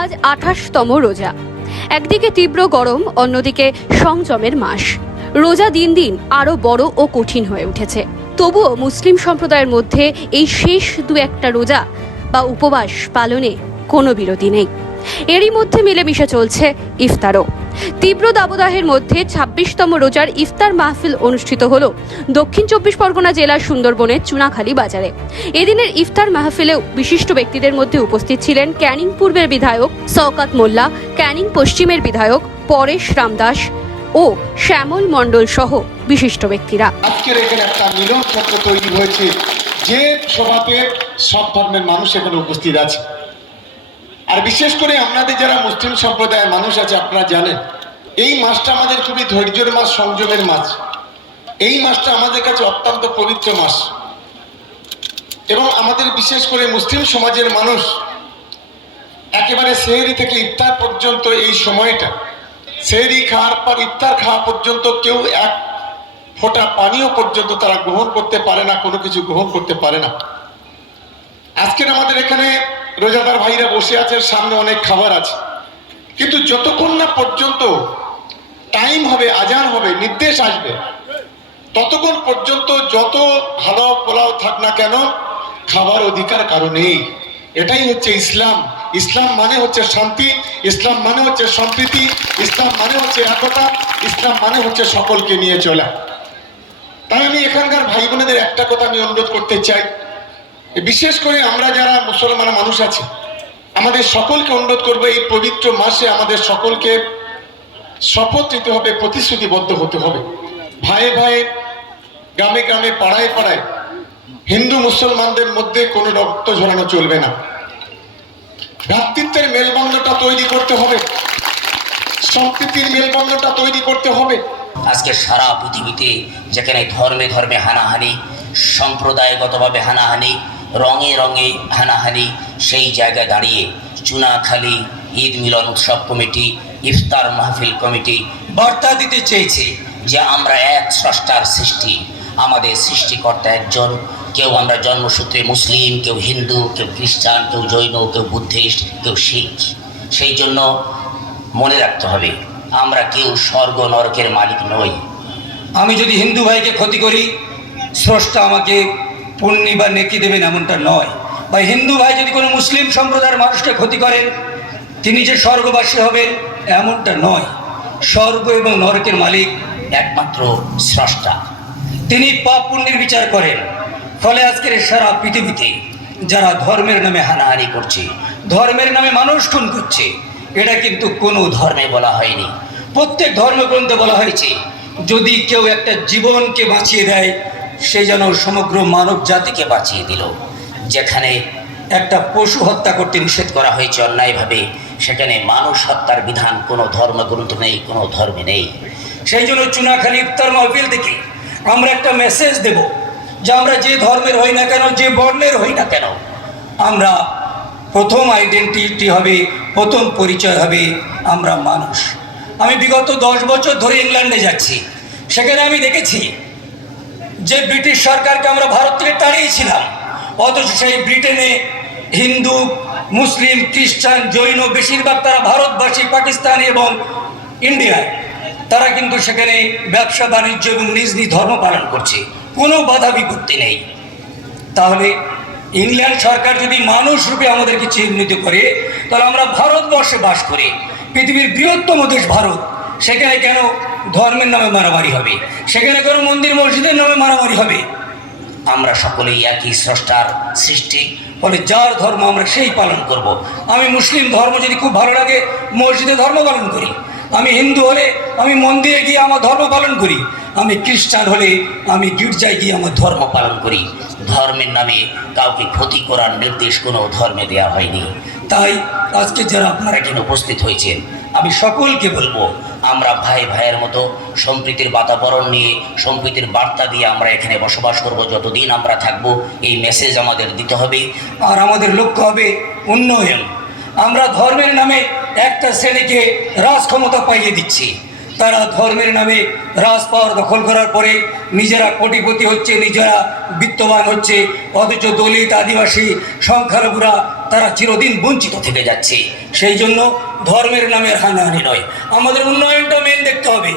আজ আঠাশতম রোজা। একদিকে তীব্র গরম, অন্যদিকে সংযমের মাস। রোজা দিন দিন আরও বড় ও কঠিন হয়ে উঠেছে। তবুও মুসলিম সম্প্রদায়ের মধ্যে এই শেষ দু একটা রোজা বা উপবাস পালনে কোনো বিরতি নেই। এরই মধ্যে মিলেমিশে চলছে ইফতারও। তীব্র দাবদাহের মধ্যে ছাব্বিশতম রোজার ইফতার মাহফিল অনুষ্ঠিত হল দক্ষিণ চব্বিশ পরগনা জেলার সুন্দরবনের চুনাখালী বাজারে। এদিনের ইফতার মাহফিলেও বিশিষ্ট ব্যক্তিদের মধ্যে উপস্থিত ছিলেন ক্যানিং পূর্বের বিধায়ক শওকাত মোল্লা, ক্যানিং পশ্চিমের বিধায়ক পরেশ রামদাস ও শ্যামল মণ্ডল সহ বিশিষ্ট ব্যক্তিরা। আজকের এখানে একটা মিলন তৈরি হয়েছে। যে সভাতে সব ধর্মের মানুষ এখানে উপস্থিত আছে। আর বিশেষ করে আপনাদের যারা মুসলিম সম্প্রদায়ের মানুষ আছে, আপনারা জানেন, এই মাসটা আমাদের খুবই ধৈর্যের মাস, সংযমের মাস। এই মাসটা আমাদের কাছে অত্যন্ত পবিত্র মাস। এবং আমাদের বিশেষ করে মুসলিম সমাজের মানুষ একেবারে সেহরি থেকে ইফতার পর্যন্ত এই সময়টা, সেহরি খাওয়ার পর ইফতার খাওয়া পর্যন্ত কেউ এক ফোঁটা পানীয় পর্যন্ত তারা গ্রহণ করতে পারে না, কোনো কিছু গ্রহণ করতে পারে না। আজকের আমাদের এখানে রোজাদার ভাইরা বসে আছে সামনে অনেক খাবার আছে। কিন্তু যতক্ষণ না পর্যন্ত টাইম হবে, আজান হবে, নির্দেশ আসবে, ততক্ষণ পর্যন্ত যত ভালো পোলাও থাক না কেন, খাবার অধিকার কারণেই এটাই হচ্ছে ইসলাম। ইসলাম মানে হচ্ছে শান্তি, ইসলাম মানে হচ্ছে সম্প্রীতি, ইসলাম মানে হচ্ছে একতা, ইসলাম মানে হচ্ছে সকলকে নিয়ে চলা। তাই আমি এখানকার ভাই বোনেদের একটা কথা আমি অনুরোধ করতে চাই। বিশেষ করে আমরা যারা মুসলমান মানুষ আছি, আমাদের সকলকে অনুরোধ করব এই পবিত্র মাসে আমাদের সকলকে শপথ নিতে হবে, প্রতিশ্রুতিবদ্ধ হতে হবে। ভাইয়ে ভাইয়ে, গ্রামে গ্রামে, পাড়ায় পাড়ায় হিন্দু মুসলমানদের মধ্যে কোনো রক্ত ঝরানো চলবে না। ভ্রাতৃত্বের মেলবন্ধটা তৈরি করতে হবে। সম্প্রীতির মেলবন্ধটা তৈরি করতে হবে। আজকে সারা পৃথিবীতে যেখানে ধর্মে ধর্মে হানাহানি, সম্প্রদায়গতভাবে হানাহানি রঙে রঙে হানাহানি, সেই জায়গায় দাঁড়িয়ে চুনাখালী, ঈদ মিলন উৎসব কমিটি, ইফতার মাহফিল কমিটি বার্তা দিতে চেয়েছে যে আমরা এক স্রষ্টার সৃষ্টি। আমাদের সৃষ্টিকর্তা একজন। কেউ আমরা জন্মসূত্রে মুসলিম, কেউ হিন্দু, কেউ খ্রিস্টান, কেউ জৈন, কেউ বুদ্ধিস্ট, কেউ শিখ। সেই জন্য মনে রাখতে হবে, আমরা কেউ স্বর্গ নরকের মালিক নই। আমি যদি হিন্দু ভাইকে ক্ষতি করি, স্রষ্টা আমাকে পুণ্যি বা নেকি দেবেন এমনটা নয়। বা হিন্দু ভাই যদি কোনো মুসলিম সম্প্রদায়ের মানুষকে ক্ষতি করেন, তিনি যে স্বর্গবাসী হবেন, এমনটা নয়। স্বর্গ এবং নরকের মালিক একমাত্র স্রষ্টা। তিনি পাপ পুণ্যের বিচার করেন। ফলে আজকের সারা পৃথিবীতে যারা ধর্মের নামে হানাহানি করছে, ধর্মের নামে মানুষ খুন করছে, এটা কিন্তু কোনো ধর্মে বলা হয়নি। প্রত্যেক ধর্মগ্রন্থে বলা হয়েছে, যদি কেউ একটা জীবনকে বাঁচিয়ে দেয় সে যেন সমগ্র মানব জাতিকে বাঁচিয়ে দিল, যেখানে একটা পশু হত্যা করতে নিষেধ করা হয়েছে অন্যায়ভাবে, সেখানে মানুষ হত্যার বিধান কোনো ধর্মগ্রন্থ নেই, কোনো ধর্মে নেই। সেই জন্য চুনাখালী ইফতার মাহফিল থেকে আমরা একটা মেসেজ দেব যে আমরা যে ধর্মের হই না কেন, যে বর্ণের হই না কেন, আমরা প্রথম আইডেন্টিটি হবে, প্রথম পরিচয় হবে আমরা মানুষ। আমি বিগত দশ বছর ধরে ইংল্যান্ডে যাচ্ছি, সেখানে আমি দেখেছি যে ব্রিটিশ সরকারকে আমরা ভারত থেকে তাড়িয়েছিলাম অথচ সেই ব্রিটেনে হিন্দু, মুসলিম, খ্রিস্টান, জৈন বেশিরভাগ তারা ভারতবাসী, পাকিস্তানি এবং ইন্ডিয়ায় তারা কিন্তু সেখানে ব্যবসা, বাণিজ্য এবং নিজ নিজ ধর্ম পালন করছে। কোনো বাধা বিপত্তি নেই। তাহলে ইংল্যান্ড সরকার যদি মানুষ রূপে আমাদেরকে চিহ্নিত করে, তাহলে আমরা ভারতবর্ষে বাস করি। পৃথিবীর বৃহত্তম দেশ ভারত। সেখানে কেন ধর্মের নামে মারামারি হবে। সেখানে কোনো মন্দির, মসজিদের নামে মারামারি হবে। আমরা সকলেই একই স্রষ্টার সৃষ্টি। ফলে যার ধর্ম আমরা সেই পালন করব। আমি মুসলিম ধর্ম যদি খুব ভালো লাগে, মসজিদে ধর্ম পালন করি। আমি হিন্দু হলে আমি মন্দিরে গিয়ে আমার ধর্ম পালন করি। আমি খ্রিস্টান হলে আমি গির্জায় গিয়ে আমার ধর্ম পালন করি। ধর্মের নামে কাউকে ক্ষতি করার নির্দেশ কোনো ধর্মে দেওয়া হয়নি। তাই আজকে যারা আপনারা এখানে উপস্থিত হয়েছেন আমি সকলকে বলব, আমরা ভাই ভাইয়ের মতো সম্প্রীতির বাতাবরণ নিয়ে, সম্প্রীতির বার্তা দিয়ে আমরা এখানে বসবাস করব, যতদিন আমরা থাকব, এই মেসেজ আমাদের দিতে হবে। আর আমাদের লক্ষ্য হবে উন্নয়ন। আমরা ধর্মের নামে একটা শ্রেণীকে রাজ ক্ষমতা পাইয়ে দিচ্ছি। তারা ধর্মের নামে রাজ পাওয়ার দখল করার পরে নিজেরা কোটিপতি হচ্ছে, নিজেরা বিত্তবান হচ্ছে, অথচ দলিত, আদিবাসী, সংখ্যালঘুরা তারা চিরদিন বঞ্চিত থেকে যাচ্ছে। সেই জন্য ধর্মের নামে হানাহানি নয়। আমাদের উন্নয়নটা মেন দেখতে হবে।